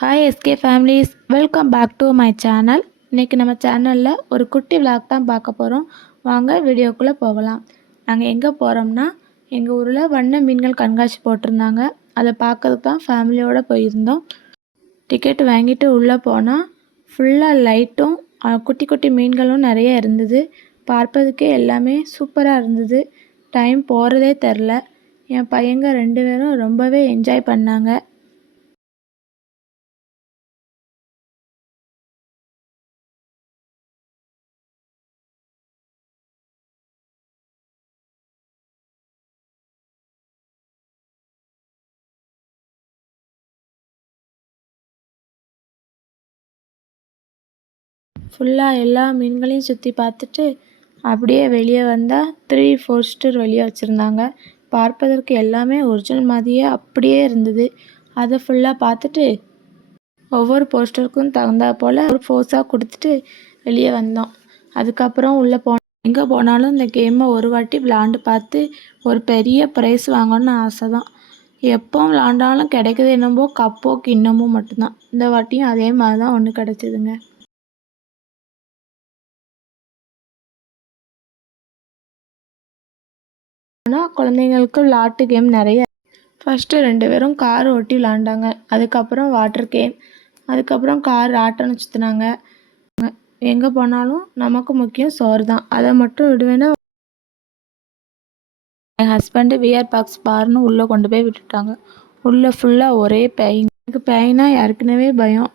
Hi SK families, welcome back to my channel. இன்றைக்கி நம்ம சேனலில் ஒரு குட்டி விளாக் தான் பார்க்க போகிறோம். வாங்க வீடியோக்குள்ளே போகலாம். நாங்கள் எங்கே போகிறோம்னா, எங்கள் ஊரில் வண்ண மீன்கள் கண்காட்சி போட்டிருந்தாங்க. அதை பார்க்கறதுக்கு தான் ஃபேமிலியோடு போயிருந்தோம். டிக்கெட் வாங்கிட்டு உள்ளே போனால் ஃபுல்லாக லைட்டும் குட்டி குட்டி மீன்களும் நிறைய இருந்தது. பார்ப்பதுக்கே எல்லாமே சூப்பராக இருந்தது. டைம் போகிறதே தெரில. என் பையங்க 2 பேரும் ரொம்பவே என்ஜாய் பண்ணாங்க. ஃபுல்லாக எல்லா மீன்களையும் சுற்றி பார்த்துட்டு அப்படியே வெளியே வந்தால் 3 போஸ்டர் வெளியே வச்சுருந்தாங்க. பார்ப்பதற்கு எல்லாமே ஒரிஜினல் மாதிரியே அப்படியே இருந்தது. அதை ஃபுல்லாக பார்த்துட்டு ஒவ்வொரு போஸ்டருக்கும் தகுந்தா போல் ஒரு போஸாக கொடுத்துட்டு வெளியே வந்தோம். அதுக்கப்புறம் உள்ளே எங்கே போனாலும் இந்த கேமை ஒரு வாட்டி விளாண்டு பார்த்து ஒரு பெரிய ப்ரைஸ் வாங்கணும்னு ஆசை தான். எப்போ விளாண்டாலும் கிடைக்கிறது என்னமோ கப்போ கிண்ணமோ மட்டும்தான். இந்த வாட்டியும் அதே மாதிரி தான் ஒன்று கிடச்சிதுங்க. ஆனால் குழந்தைங்களுக்கு விளாட்டு கேம் நிறைய. ஃபஸ்ட்டு 2 பேரும் கார் ஓட்டி விளாண்டாங்க. அதுக்கப்புறம் வாட்டர் கேம், அதுக்கப்புறம் கார் ஆட்டம்னு சுற்றுனாங்க. எங்கே போனாலும் நமக்கு முக்கியம் சோறு தான். அதை மட்டும் விடுவேன்னா என் ஹஸ்பண்டு விஆர் பாக்ஸ் பார்னு உள்ளே கொண்டு போய் விட்டுட்டாங்க. உள்ளே ஃபுல்லாக ஒரே பேய்ங்க. எனக்கு பேய்னா ஏற்கனவே பயம்.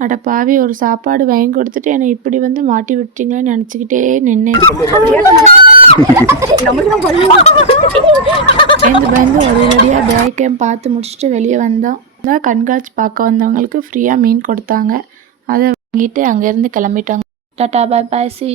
அட பாவி, ஒரு சாப்பாடு வாங்கி கொடுத்துட்டு என்னை இப்படி வந்து மாட்டி விட்டீங்களேன்னு நினச்சிக்கிட்டே நின்னேன். பயந்து ஒரு ரெடியாக பேக் கேம் பார்த்து முடிச்சுட்டு வெளியே வந்தோம். கண்காட்சி பார்க்க வந்தவங்களுக்கு ஃப்ரீயாக மீன் கொடுத்தாங்க. அதை வாங்கிட்டு அங்கேருந்து கிளம்பிட்டாங்க. டாட்டா, பாய் பாய், சி.